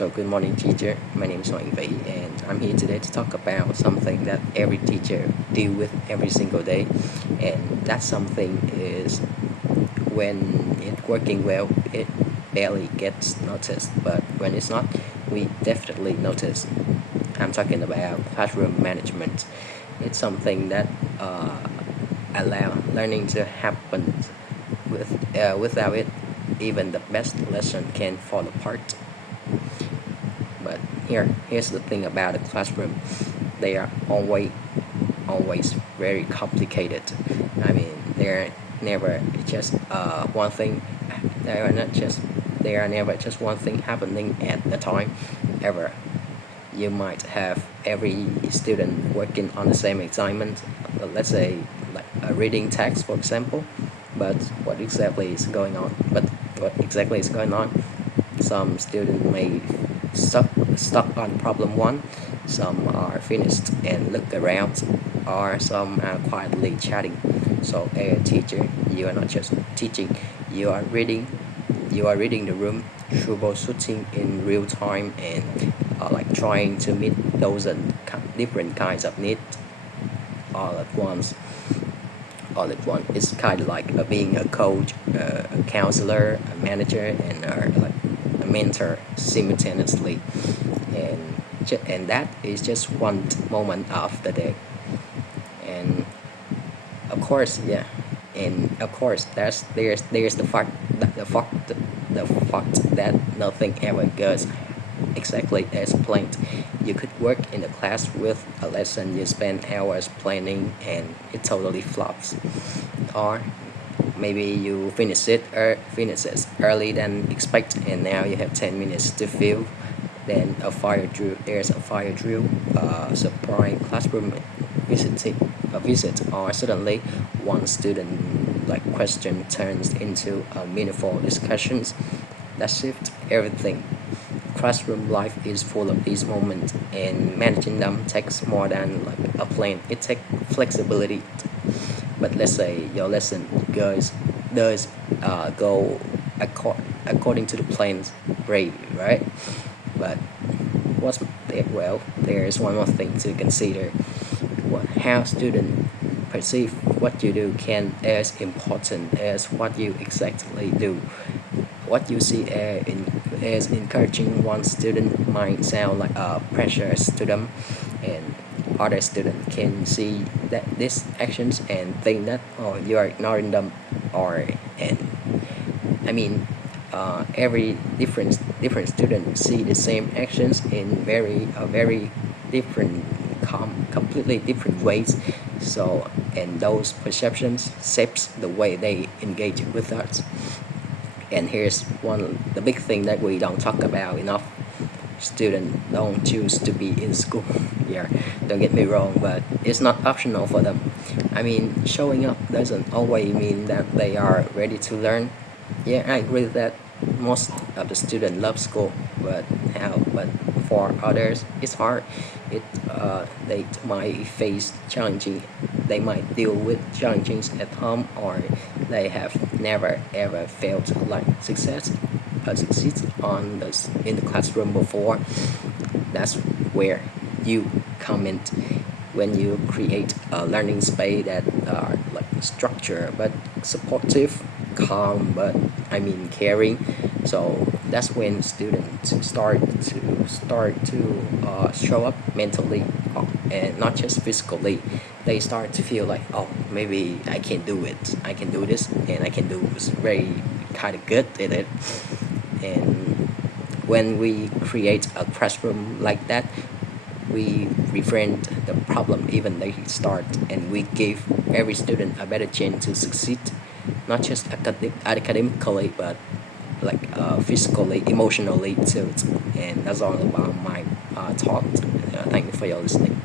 So good morning, teacher. My name is Hoàng Vĩ, and I'm here today to talk about something that every teacher deal with every single day, and that something is when it's working well, it barely gets noticed, but when it's not, we definitely notice. I'm talking about classroom management. It's something that allow learning to happen without it. Even the best lesson can fall apart. But here's the thing about a classroom. They are always very complicated. I mean, they're never just one thing. They are never just one thing happening at a time, ever. You might have every student working on the same assignment, let's say like a reading text, for example. But what exactly is going on? Some students may stuck on problem one, some are finished and look around, or some are quietly chatting. So as a teacher, you are not just teaching, you are reading the room, troubleshooting in real time, and like trying to meet dozen different kinds of needs all at once. It's kind of like being a coach, a counselor, a manager, and like a mentor simultaneously, and that is just one moment of the day. And of course, there's the fact that nothing ever goes exactly as planned. You could work in a class with a lesson you spend hours planning and it totally flops. Or maybe you finish it early than expected, and now you have 10 minutes to fill. Then there's a fire drill, surprise classroom visit, or suddenly one student like question turns into a meaningful discussions that shift everything. Classroom life is full of these moments, and managing them takes more than like a plan. It takes flexibility. But let's say your lesson does go according to the plans, great, right? But there is one more thing to consider. How students perceive what you do can as important as what you exactly do. What you see as encouraging one student might sound like a pressure to them, and other students can see that these actions and think that you are ignoring them, or and I mean every different student see the same actions in very different completely different ways. So, and those perceptions shapes the way they engage with us. And here's the big thing that we don't talk about enough. Students don't choose to be in school. Yeah, don't get me wrong, but it's not optional for them. I mean, showing up doesn't always mean that they are ready to learn. Yeah, I agree that most of the students love school, but for others it's hard. They might face challenging. They might deal with challenges at home, or they have never ever felt like succeed in the classroom before. That's where you come in, when you create a learning space that are like structured but supportive, calm but caring. So that's when students start to show up mentally, and not just physically. They start to feel like, oh, maybe I can do it. I can do this, and I can do this very kind of good at it. And when we create a classroom like that, we prevent the problem even they start, and we give every student a better chance to succeed, not just academically, but like physically, emotionally too. And that's all about my thought. Thank you for your listening.